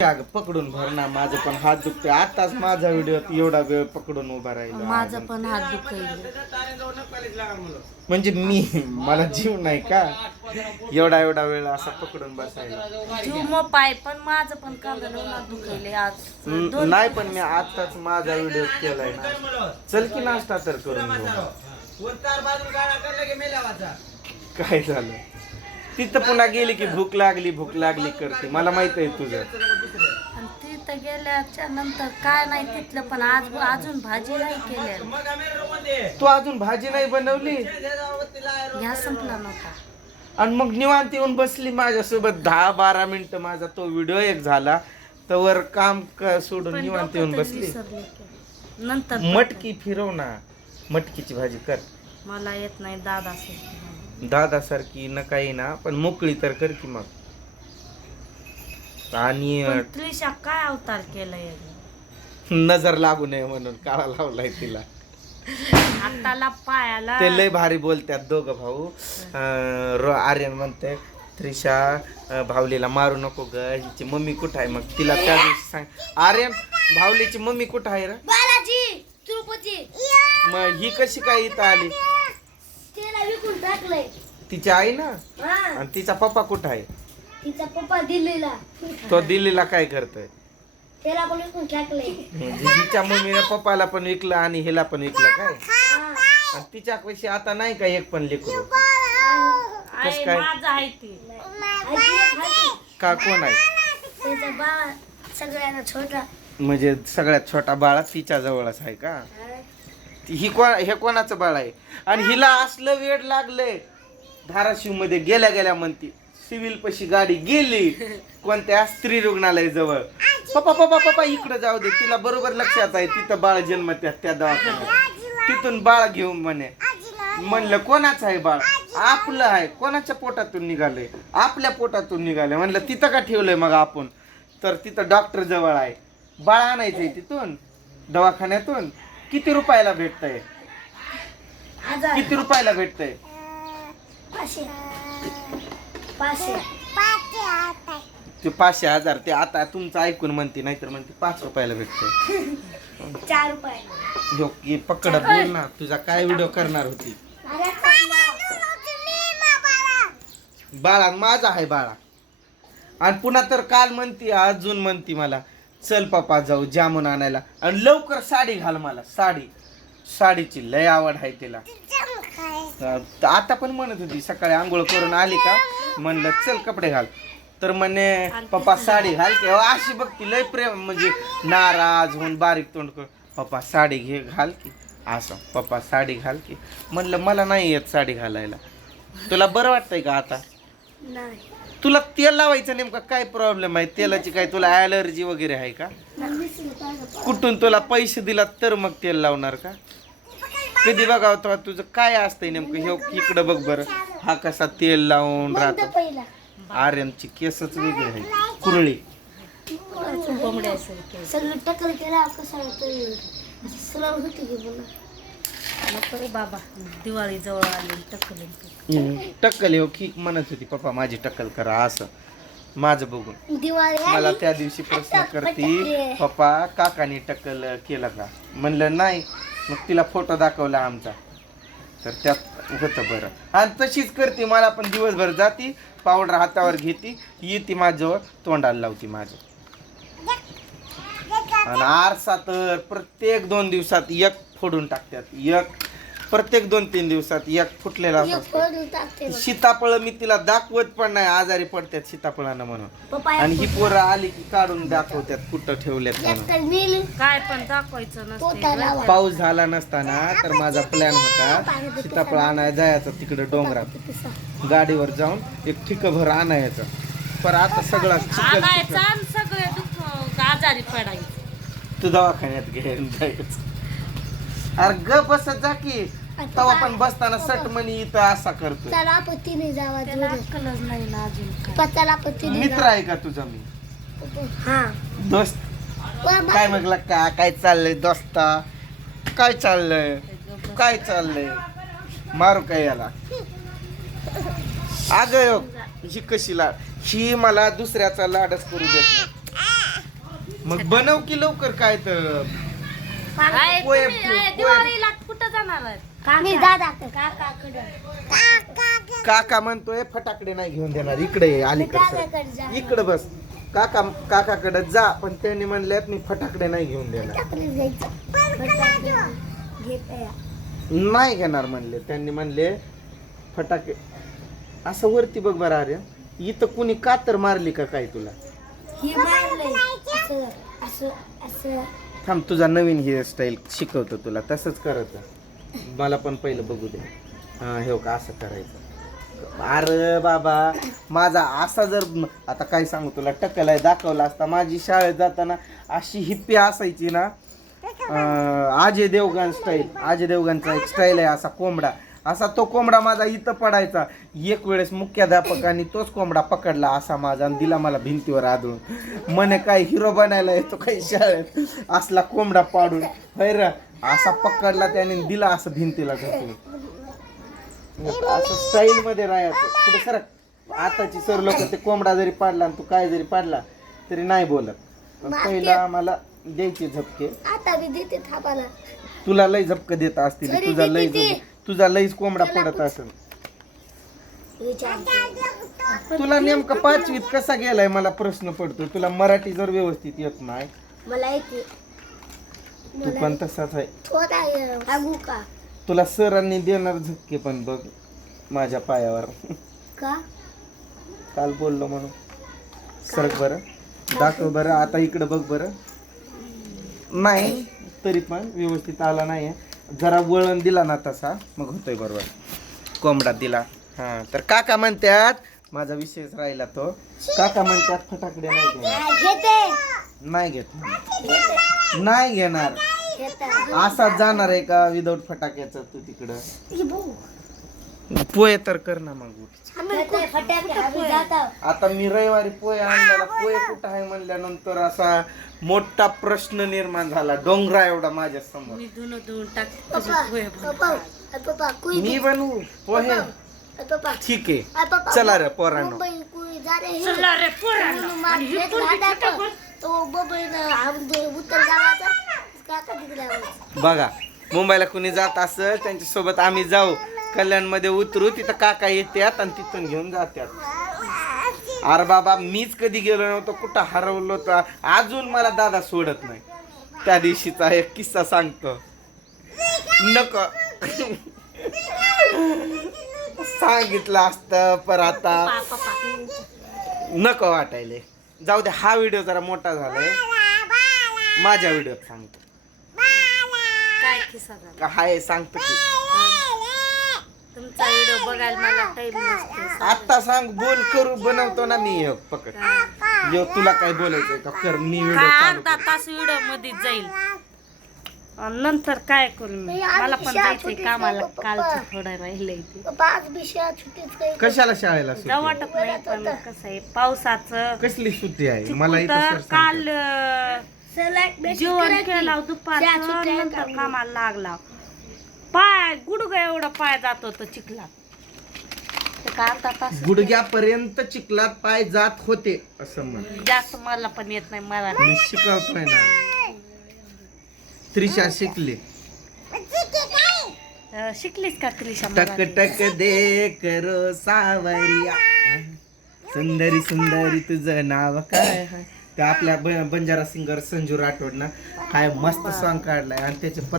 अगं पकडून भर ना, माझं पण हात दुखतोय. आताच माझा व्हिडिओ एवढा वेळ पकडून उभा राहिला. माझा पण हात दुखायला. म्हणजे मला जीव नाही का एवढा वेळ असा पकडून बसायला. जीव मग पाय पण माझं पण कांदा हात दुखायले आज. नाही पण मी आताच माझा व्हिडिओ केलाय ना. चल की नाश्ता तर करून घेऊ. काय झालं तिथं पुन्हा गेली की भूक लागली करते. मला माहित आहे तुझं. आणि तिथं गेल्याच्या नंतर काय नाही तिथलं पण आज अजून भाजी नाही केली. तू अजून भाजी नाही बनवली. ह्या संपला नव्हता आणि मग निवांत येऊन बसली माझ्यासोबत 10-12 मिनिटं. माझा तो व्हिडिओ एक झाला तर वर काम सोडून निवांत येऊन बसली. नंतर मटकी फिरव ना, मटकीची भाजी कर. मला येत नाही दादा दादासारखी न काही ना, पण मोकळी तर कर की मग. आणि त्रिशा काय अवतार केलाय. नजर लागू नये म्हणून काळा लावलाय तिला. हाताला पायाला. ते लय भारी बोलतात दोघं भाऊ. आर्यन म्हणते त्रिशा भावलीला मारू नको ग, हिची मम्मी कुठं आहे. मग तिला त्या दिवशी सांग, आर्यन भावलीची मम्मी कुठं आहे रे. बालाजी तिरुपती. मग ही कशी काय इथं आली. तिची आई ना. आणि तिचा पप्पा कुठं आहे. तिचा पप्पा दिल्लीला. तो दिल्लीला काय करतोय. त्याला पण विकून टाकलंय. हिच्या मम्मीने पप्पाला पण विकलं आणि हिला पण विकलं काय. आणि तिच्यापेक्षी आता नाही का एक पण लेकरू. कस काय का कोण आहे. त्याचा बाळ सगळ्यांना छोटा. म्हणजे सगळ्यात छोटा बाळा तिच्या जवळच आहे का. हे कोणाचं बाळ आहे. आणि हिला असलं वेड लागलंय. धाराशिव मध्ये गेल्या म्हणती सिव्हिल पशी गाडी गेली कोणत्या स्त्री रुग्णालय जवळ. पप्पा इकडे जाऊ दे. तिला बरोबर लक्षात आहे तिथं बाळ जन्मत्यात त्या दवाखान्यात. तिथून बाळ घेऊन म्हणे. म्हणलं कोणाचं आहे बाळ. आपलं आहे. कोणाच्या पोटातून निघालंय. आपल्या पोटातून निघालंय. म्हणलं तिथं का ठेवलंय मग आपण. तर तिथं डॉक्टर जवळ आहे. बाळ आणायचंय तिथून दवाखान्यातून. किती रुपयाला भेटतंय. किती रुपयाला भेटतंय. 500,000. ते आता तुमचं ऐकून म्हणते, नाहीतर म्हणते 5 रुपयाला भेटतंय. 4 रुपये. की पकड बोल ना, तुझा काय व्हिडिओ करणार होती. बाळा माझा आहे बाळा. आणि पुन्हा तर काल म्हणती अजून म्हणती मला चल पप्पा जाऊ जामून आणायला. आणि लवकर साडी घाल मला. साडीची लय आवड आहे तिला. आता पण म्हणत होती सकाळी आंघोळ करून आली का म्हणलं चल कपडे घाल. तर म्हणे पप्पा साडी घाल की. अशी बघती लय प्रेम म्हणजे नाराज होऊन बारीक तोंड कर. पप्पा साडी घाल की. असं पप्पा साडी घाल की. म्हणलं मला नाही येत साडी घालायला. तुला बरं वाटतंय का आता. नाही. तुला तेल लावायचं नेमका काय प्रॉब्लेम आहे. तेलाची काय तुला ॲलर्जी वगैरे आहे का. कुठून तुला पैसे दिला तर मग तेल लावणार का. कधी बघावं तुझं काय असतंय नेमकं. हे इकडं बघ बरं. हा कसा तेल लावून राहतो. आर्यनची केसच वेगळी आहे. कुरळी. सगळं टक्कल केला कसं सरळ होती की बोला. बाबा दिवाळी जवळ आली. टक्कल हो की म्हणत होती पप्पा माझी टक्कल करा असं. माझं बघून दिवाळी मला त्या दिवशी प्रश्न करते पप्पा काकाने टक्कल केलं का. म्हणलं नाही. मग तिला फोटो दाखवला आमचा. तर त्यात होतं बरं. आणि तशीच करते. मला पण दिवसभर जाती पावडर हातावर घेते येते माझ्याजवळ तोंडाला लावती माझं. आणि आरसा तर प्रत्येक 2 दिवसात एक फोडून टाकतात. एक प्रत्येक 2-3 दिवसात एक फुटलेला असतो. सीताफळ मी तिला दाखवत पण नाही. आजारी पडतात सीताफळानं म्हणून. आणि ही पोरं आली की काढून दाखवतात कुठं ठेवल्यात म्हणून. काय पण दाखवायचं नसतं. पाऊस झाला नसताना तर माझा प्लॅन होता सीताफळ आणायला जायचं तिकडे डोंगरात. गाडीवर जाऊन एक ठिकभर आणायचं. पण आता सगळं सगळे आजारी पडायचं. तू दवाखान्यात घेऊन जायचं. अरे ग बसत जा की. तवा पण बसताना सट म्हणी इथं असा करतो. चला पत्तीने जावा. अक्कलच नाही ना अजून. चला पत्तीने. मित्र आहे का तुझा मी. हा दोस्त. काय म्हटलं काय चाललंय दोस्ता. काय चाललंय मारू काय याला. अगं ही कशी लाड. ही मला दुसऱ्याचा लाडच करू देत नाही. मग बनव की लवकर काय तर आहे पोहे- तुम्ही, आहे, पोहे- दिवाळीला कुठं जाणार आहे? मी दादा काकाकडे काका म्हणतोय फटाकडे नाही घेऊन देणार इकडे ये, अलीकडे काकाकडे सर. जा. इकडे बस काकाकडे जा पण त्यांनी म्हणल्यात मी फटाकडे नाही घेऊन देणार नाही घेणार म्हणले त्यांनी म्हणले फटाके असं वरती बघ बरं अरे इथं कुणी कातर मारली का काय तुला हे मारलंय असं असं असं थांब तुझा नवीन हेअरस्टाईल शिकवतो तुला तसंच करायचं मला पण पहिलं बघू दे हा हे का असं करायचं अरे बाबा माझा असा जर आता काय सांगू तुला टक्कलाय दाखवला असता माझी शाळेत जाताना अशी हिप्पी असायची ना अजय देवगणचा एक स्टाईल आहे असा कोंबडा असा तो कोंबडा माझा इथं पडायचा एक वेळेस मुख्याध्यापकांनी तोच कोंबडा पकडला असा माझा आणि दिला मला भिंतीवर आदळून म्हणे काय हिरो बनायला येतो काही शाळेत असला कोंबडा पाडून हैर असा पकडला त्याने दिला असं भिंतीला ढकलून असं स्टाईल मध्ये राहायचं पुढे सरक आताची सर लोक ते कोंबडा जरी पाडला आणि तू काय जरी पाडला तरी नाही बोलत पण पहिला आम्हाला द्यायचे झपके आता मी देते थापाला तुला लय झपक देत असतील घरी तुझा लय देते ती. तुझा लईच कोंबडा पडत असेल तुला नेमकं 5वीत कसा गेलाय मला प्रश्न पडतो तुला मराठी जर व्यवस्थित येत नाही मला येते तू पण तसाच आहे थोडा सांगू का तुला सरांनी देणार झपके पण बघ माझ्या पायावर का काल बोललो म्हणून सरक बरं दाखव बरं आता इकडं बघ बरं नाही तरी पण व्यवस्थित आला नाही जरा वळण दिला ना तसा मग होतोय बरोबर कोंबडा दिला हा तर काका म्हणतात माझा विषयच राहिला तो काका म्हणतात फटाकडे नाही घेणार घेते नाही घेत नाही घेणार घेते असाच जाणार आहे का विदाऊट फटाक्याचं तू तिकडं पोहे तर कर ना मग घेते फटाके आम्ही जातो आता मी रविवारी पोहे आणलेला पोहे कुठं आहे म्हणल्यानंतर असा मोठा प्रश्न निर्माण झाला डोंगरा एवढा माझ्या समोर मी धुवून टाकते तुझे पप्पा पोहे बनव. पप्पा पप्पा कुई मी बनवू पोहे पप्पा ठीक आहे पप्पा चला रे पोरांनो मुंबई कुई जा रे चला रे पोरांनो. म्हणून मार घेत राहता तो मुंबईनं आमचे उत्तर गावाचा काका तिकडे आवाज बघा मुंबईला कुणी जात असं त्यांच्यासोबत आम्ही जाऊ कल्याणमध्ये उतरू तिथं काका येतात आणि तिथून घेऊन जातात अरे बाबा मीच कधी गेलो नव्हतो कुठं हरवलो तर अजून मला दादा सोडत नाही त्या दिवशीचा एक किस्सा सांगतो नको सांगितलं असतं पर आता नको वाटायले जाऊ दे हा व्हिडिओ जरा मोठा झालाय माझ्या व्हिडिओत सांगतो काय किस्सा झाला हाय सांगतो की तुमचा व्हिडिओ बघायला मला टाइम नसतो आता सांग बोल करू बनवतो ना मी हे पकड यो तुला काय बोलायचंय का कर मी व्हिडिओ काय चालू अर्धा तास व्हिडिओ मध्ये जाईल आणि नंतर काय करू मी मला पण जायचंय कामाला कालचं थोडं राहिलंय ते पप्पा आज विषया छुट्टीच काही कशाला शाळेला सुट्टी जाऊ वाटत नाही पण कसं आहे पावसाचं कसली सुट्टी आहे मला इथं चिकूत सर काल सलाड जेवण केलं दुपारचं नंतर कामाला लागला पाय गुडघा एवढं पाय जात होतं चिखलात ते का अर्धा तास गुडघ्यापर्यंत चिखलात पाय जात होते असं म्हण जास्त मला पण येत नाही मला मी शिकवतोय ना त्रिशा शिकली शिकलीस का त्रिशा टक मराठी? टक दे करो सावरिया सुंदरी सुंदरी तुझं नाव काय आहे ते आपल्या बंजारा सिंगर संजू राठोड ना काय मस्त सॉन्ग काढलाय आणि त्याचे